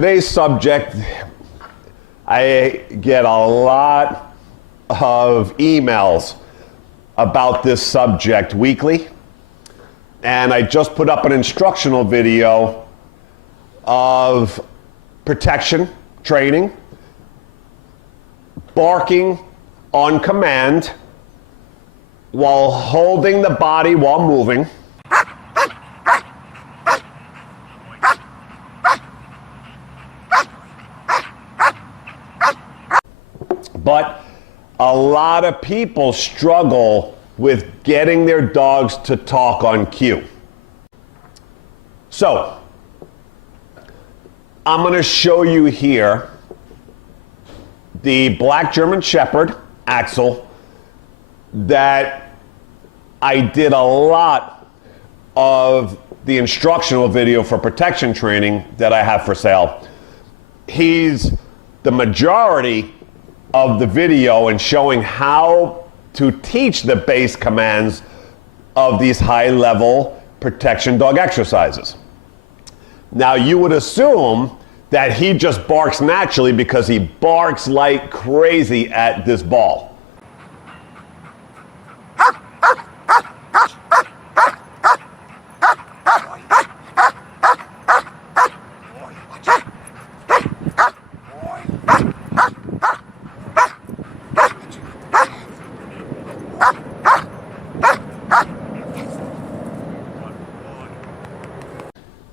Today's subject, I get a lot of emails about this subject weekly, and I just put up an instructional video of protection training, barking on command while holding the body while moving, but a lot of people struggle with getting their dogs to talk on cue. So, I'm going to show you here the black German Shepherd, Axel, that I did a lot of the instructional video for protection training that I have for sale. He's the majority of the video in showing how to teach the base commands of these high-level protection dog exercises. Now, you would assume that he just barks naturally because he barks like crazy at this ball.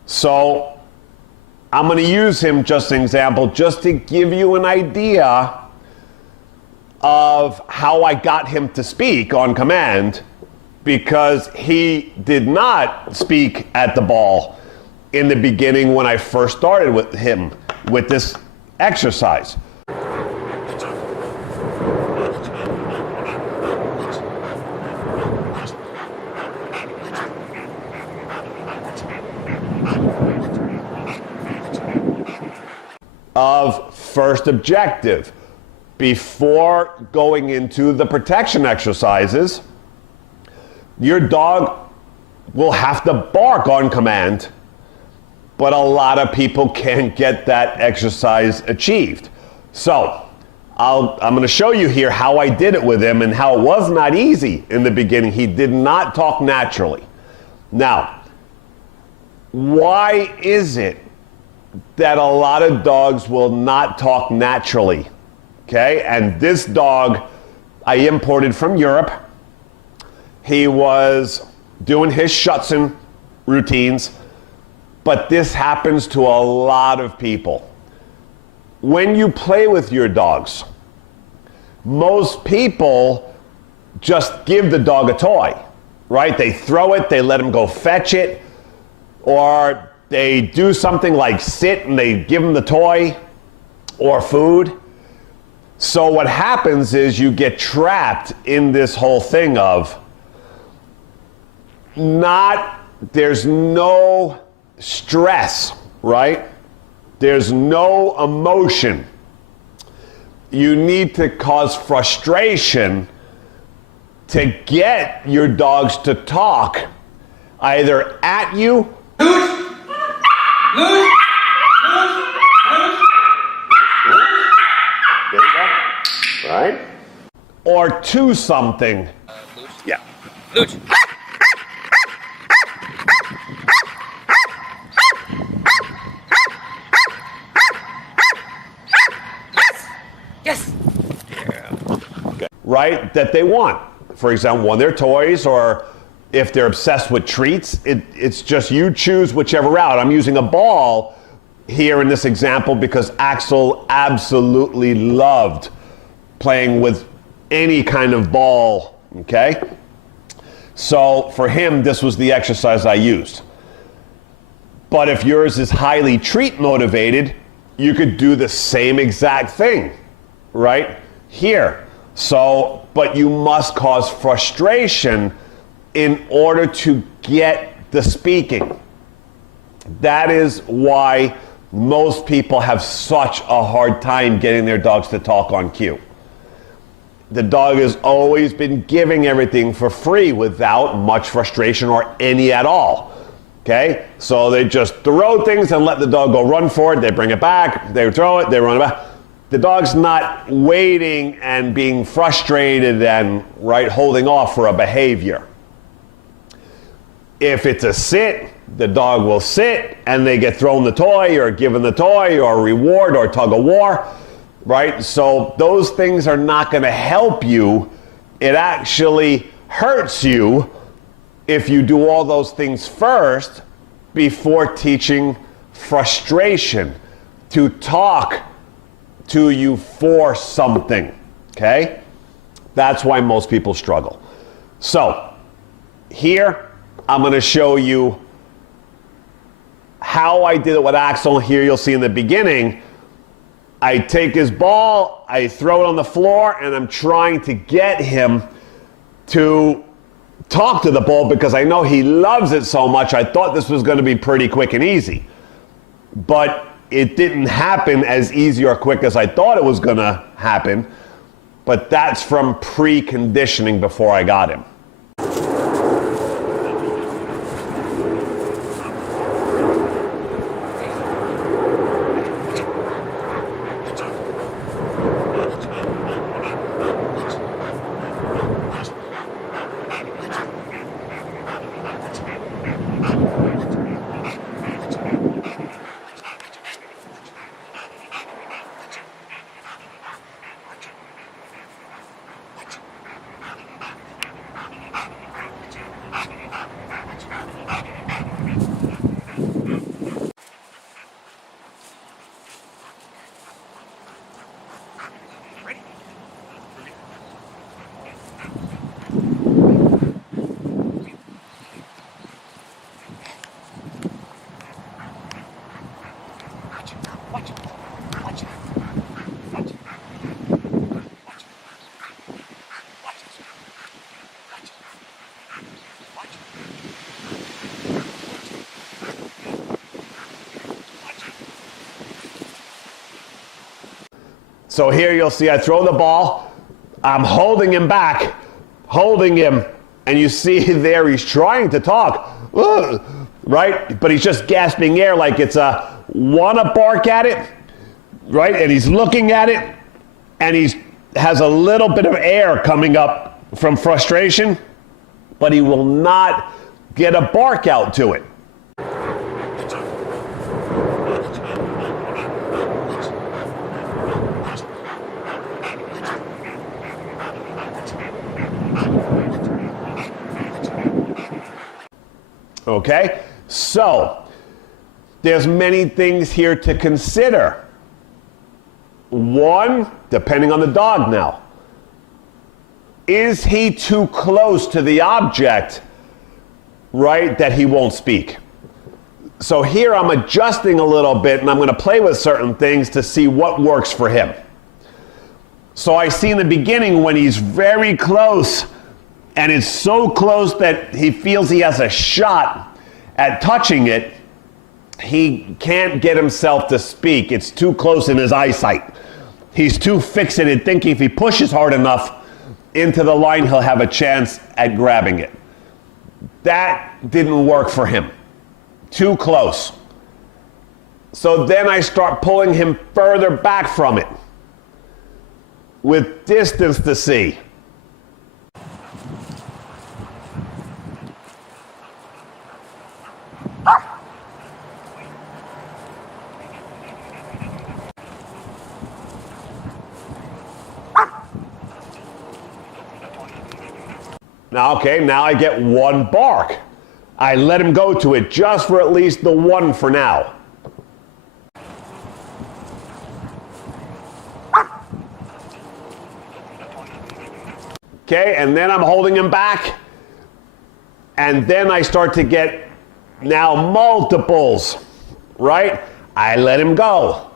So I'm going to use him just an example, just to give you an idea of how I got him to speak on command, because he did not speak at the ball in the beginning when I first started with him with this exercise. Of first objective, before going into the protection exercises, your dog will have to bark on command, but a lot of people can't get that exercise achieved. So I'm going to show you here how I did it with him and how it was not easy in the beginning. He did not talk naturally. Now, why is it that a lot of dogs will not talk naturally? Okay, and this dog I imported from Europe. He was doing his Schutzen routines, but this happens to a lot of people. When you play with your dogs, most people just give the dog a toy, right? They throw it, they let him go fetch it, or they do something like sit and they give them the toy or food. So what happens is you get trapped in this whole thing of there's no stress, right? There's no emotion. You need to cause frustration to get your dogs to talk either at you right? Or to something. Yeah. Luch. Yes. Yeah. Okay. Right? That they want. For example, one of their toys, or if they're obsessed with treats, it's just you choose whichever route. I'm using a ball here in this example because Axel absolutely loved playing with any kind of ball, okay? So for him, this was the exercise I used. But if yours is highly treat motivated, you could do the same exact thing, right? Here. So, but you must cause frustration in order to get the speaking. That is why most people have such a hard time getting their dogs to talk on cue. The dog has always been giving everything for free without much frustration or any at all. Okay? So they just throw things and let the dog go run for it. They bring it back, they throw it, they run it back. The dog's not waiting and being frustrated and holding off for a behavior. If it's a sit, the dog will sit and they get thrown the toy or given the toy or reward or tug of war, right? So those things are not going to help you. It actually hurts you if you do all those things first before teaching frustration, to talk to you for something, okay? That's why most people struggle. So here I'm going to show you how I did it with Axel. Here you'll see in the beginning, I take his ball, I throw it on the floor, and I'm trying to get him to talk to the ball because I know he loves it so much. I thought this was going to be pretty quick and easy. But it didn't happen as easy or quick as I thought it was going to happen. But that's from preconditioning before I got him. So here you'll see I throw the ball, I'm holding him back, holding him, and you see there he's trying to talk, right? But he's just gasping air like it's a wanna bark at it, right? And he's looking at it, and he has a little bit of air coming up from frustration, but he will not get a bark out to it. Okay, so there's many things here to consider. One, depending on the dog now, is he too close to the object, right, that he won't speak? So here I'm adjusting a little bit and I'm going to play with certain things to see what works for him. So I see in the beginning when he's very close, and it's so close that he feels he has a shot at touching it, he can't get himself to speak. It's too close in his eyesight. He's too fixated thinking if he pushes hard enough into the line, he'll have a chance at grabbing it. That didn't work for him. Too close. So then I start pulling him further back from it with distance to see. Now, okay, now I get one bark. I let him go to it just for at least the one for now. Okay, and then I'm holding him back. And then I start to get now multiples, right? I let him go.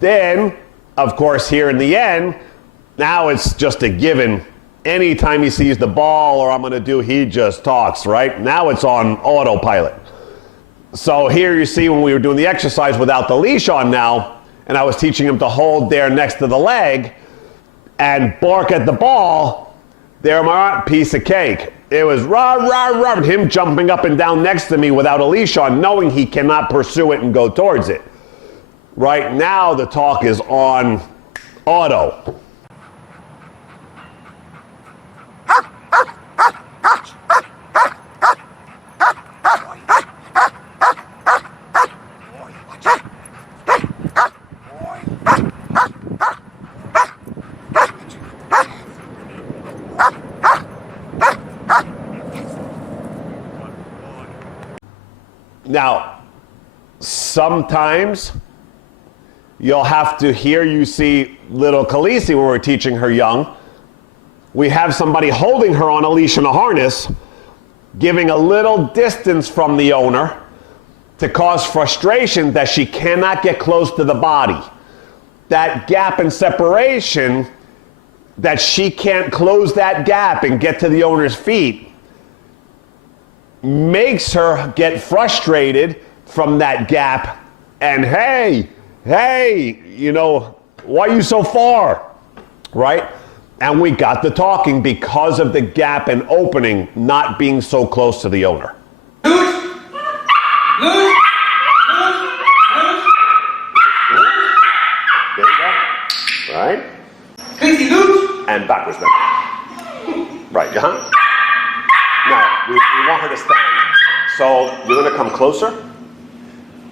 Then, of course, here in the end, now it's just a given anytime he sees the ball or I'm going to do, he just talks, right? Now it's on autopilot. So here you see when we were doing the exercise without the leash on now, and I was teaching him to hold there next to the leg and bark at the ball, there, my piece of cake. It was rah, rah, rah, him jumping up and down next to me without a leash on, knowing he cannot pursue it and go towards it. Right now, the talk is on auto. Now, sometimes you'll have to hear, you see little Khaleesi when we're teaching her young, we have somebody holding her on a leash and a harness, giving a little distance from the owner to cause frustration that she cannot get close to the body. That gap and separation, that she can't close that gap and get to the owner's feet, makes her get frustrated from that gap and hey, you know, why are you so far, right? And we got the talking because of the gap and opening not being so close to the owner. There you go. Right? And backwards then. Right, uh-huh. Now, we want her to stand. So you're going to come closer.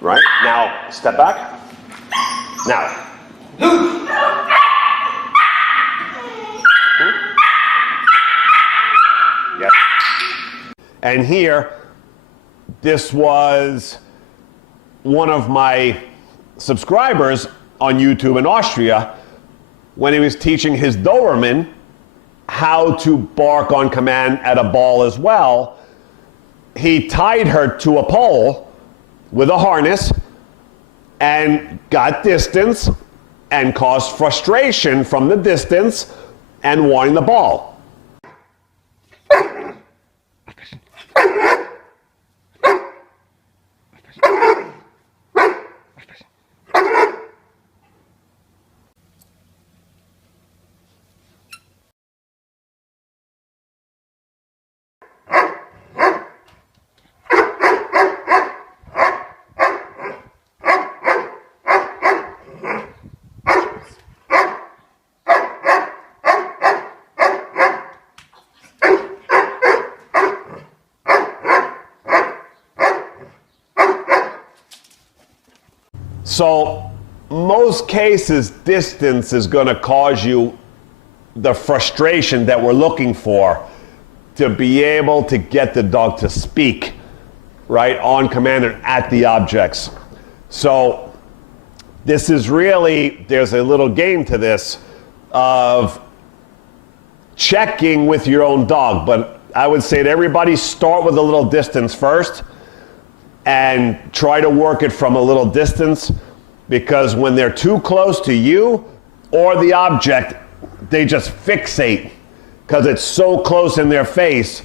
Right? Now, step back. Now. Yep. And here, this was one of my subscribers on YouTube in Austria when he was teaching his Doberman how to bark on command at a ball as well. He tied her to a pole with a harness and got distance and caused frustration from the distance and wanting the ball. So most cases, distance is going to cause you the frustration that we're looking for to be able to get the dog to speak, right, on command and at the objects. So this is really, there's a little game to this of checking with your own dog. But I would say to everybody, start with a little distance first and try to work it from a little distance, because when they're too close to you or the object, they just fixate because it's so close in their face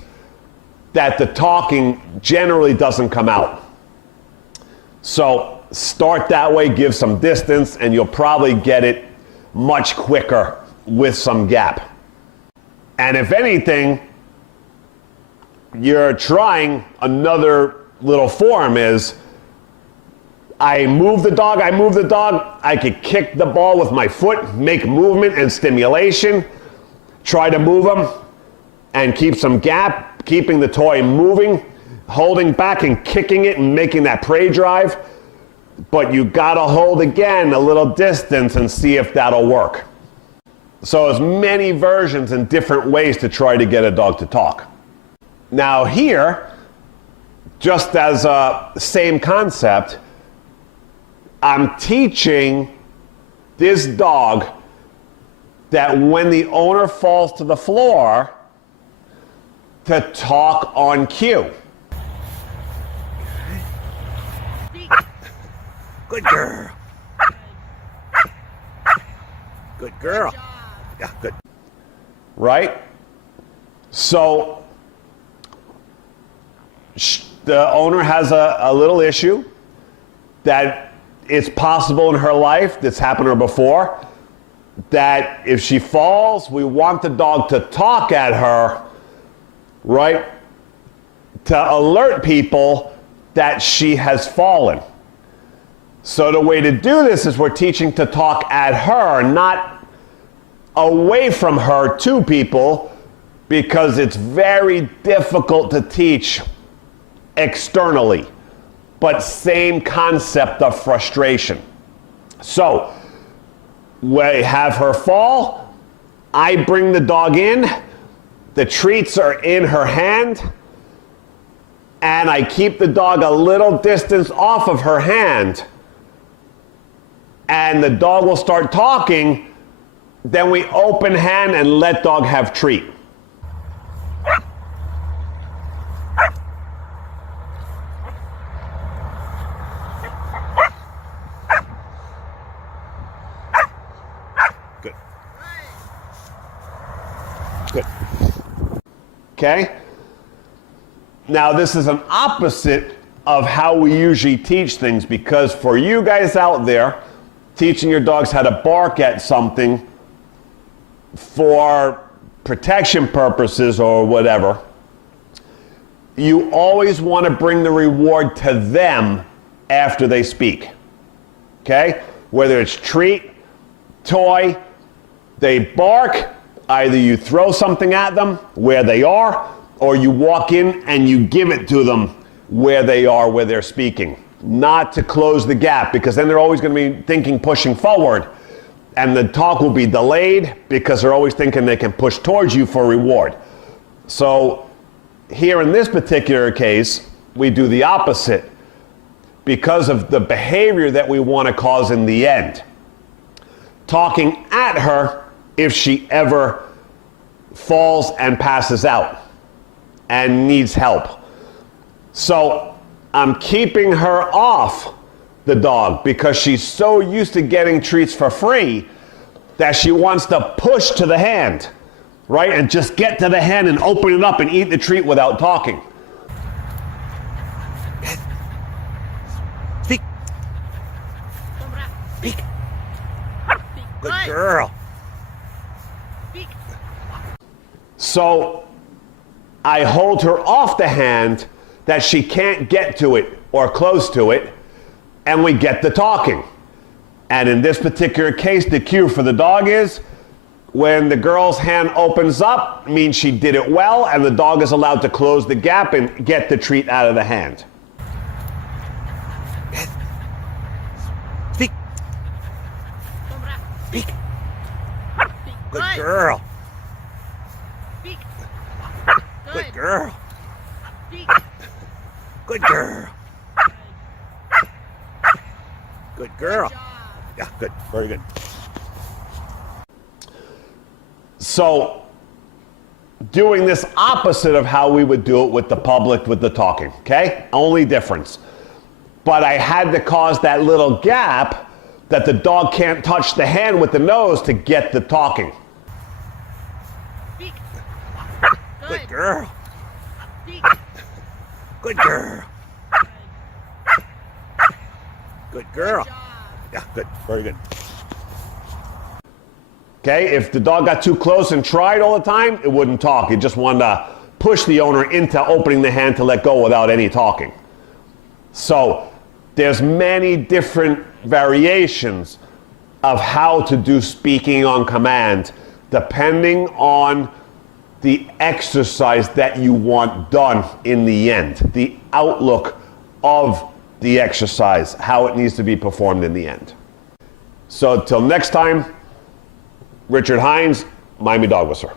that the talking generally doesn't come out. So start that way, give some distance, and you'll probably get it much quicker with some gap. And if anything, you're trying another little form is, I move the dog, I could kick the ball with my foot, make movement and stimulation, try to move them and keep some gap, keeping the toy moving, holding back and kicking it and making that prey drive. But you gotta hold again a little distance and see if that'll work. So there's many versions and different ways to try to get a dog to talk. Now here, just as a same concept, I'm teaching this dog that when the owner falls to the floor, to talk on cue. Good girl. Good girl. Yeah, good. Right? So the owner has a little issue that it's possible in her life, that's happened to her before, that if she falls, we want the dog to talk at her, right, to alert people that she has fallen. So the way to do this is we're teaching to talk at her, not away from her to people, because it's very difficult to teach externally, but same concept of frustration. So we have her fall, I bring the dog in, the treats are in her hand, and I keep the dog a little distance off of her hand, and the dog will start talking. Then we open hand and let dog have treat. Good. Good. Okay? Now this is an opposite of how we usually teach things, because for you guys out there, teaching your dogs how to bark at something for protection purposes or whatever, you always want to bring the reward to them after they speak. Okay? Whether it's treat, toy, they bark, either you throw something at them where they are, or you walk in and you give it to them where they are, where they're speaking. Not to close the gap, because then they're always going to be thinking pushing forward, and the talk will be delayed because they're always thinking they can push towards you for reward. So here in this particular case, we do the opposite because of the behavior that we want to cause in the end. Talking at her if she ever falls and passes out and needs help. So I'm keeping her off the dog because she's so used to getting treats for free that she wants to push to the hand, right? And just get to the hand and open it up and eat the treat without talking. Speak. Speak. Good girl. Speak. So I hold her off the hand that she can't get to it or close to it, and we get the talking. And in this particular case, the cue for the dog is when the girl's hand opens up, means she did it well, and the dog is allowed to close the gap and get the treat out of the hand. Speak. Speak. Good girl. Speak. Good girl. Speak. Good girl. Good girl. Yeah, good. Very good. So, doing this opposite of how we would do it with the public, with the talking, okay? Only difference. But I had to cause that little gap that the dog can't touch the hand with the nose to get the talking. Speak. Good girl. Speak. Good girl. Good girl. Yeah, good. Very good. Okay, if the dog got too close and tried all the time, it wouldn't talk. It just wanted to push the owner into opening the hand to let go without any talking. So there's many different variations of how to do speaking on command, depending on the exercise that you want done in the end, the outlook of the exercise, how it needs to be performed in the end. So till next time, Richard Hines, Miami Dog Whisperer.